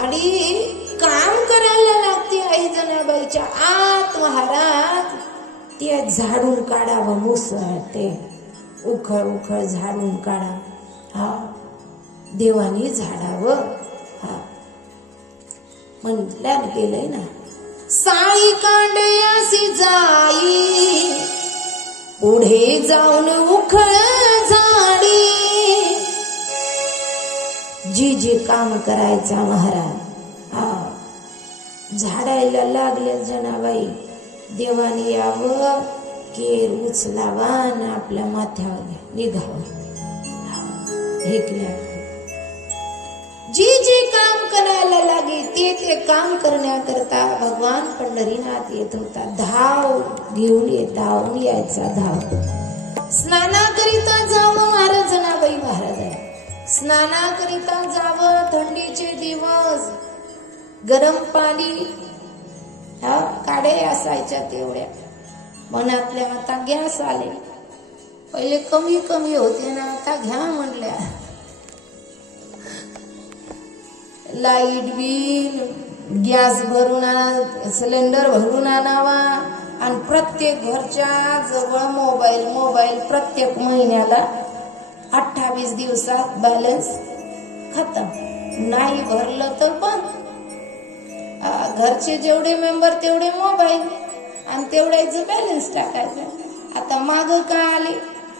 आणि काम करायला लागते आई जनाबाईच्या आत. महाराज ते झाडून काढावं, मुसळ ते उखळ उखळ झाडून काढा. हा, देवानी झाडावं. हा, म्हटल्यानं गेलंय ना, साळी कांड्यासी जाई पुढे जाऊन उखळ झाडी. जी जी काम करायचा महाराज, हा, झाडायला लागले जनाबाई. देवानी यावं, केर उचलावा आणि आपल्या माथ्यावर निघावं. हेकल्या जी जी काम करायला लागे ते काम करण्याकरता भगवान पंढरीनाथ येत होता. धाव घेऊन धावून यायचा. धाव स्नानाकरिता जावं. महाराज जनाबाई महाराज स्नानाकरिता जावं. थंडीचे दिवस, गरम पाणी, हा, काढे असायच्या तेवढ्या. मनातल्या आता गॅस आले. पहिले कमी कमी होते ना, आता घ्या म्हणल्या. लाईट बिल, गॅस भरून आणा, सिलेंडर भरून आणावा. आणि प्रत्येक घरच्या जवळ मोबाईल प्रत्येक महिन्याला 28 दिवसात बॅलन्स खतम. नाही भरलं तर बंद. घरचे जेवढे मेंबर तेवढे मोबाईल आणि तेवढ्याचं बॅलन्स टाकायचं. आता माग का आले,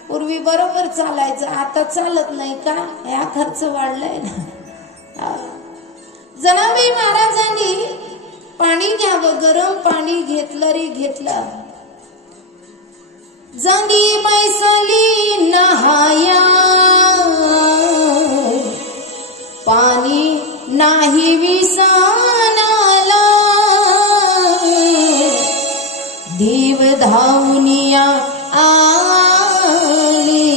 पूर्वी बरोबर चालायचं, आता चालत नाही का, या खर्च वाढलाय ना. जनाबाई महाराजांनी पाणी घ्यावं. गरम पाणी घेतलं रे घेतलं. जांगी बैसली नहाया पाणी नाही विसानाला. देव धावनिया आली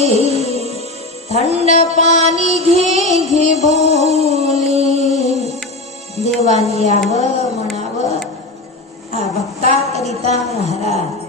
थंड पाणी घे घे बोली. देवानी यावं म्हणावं. हा, भक्ता करिता महाराज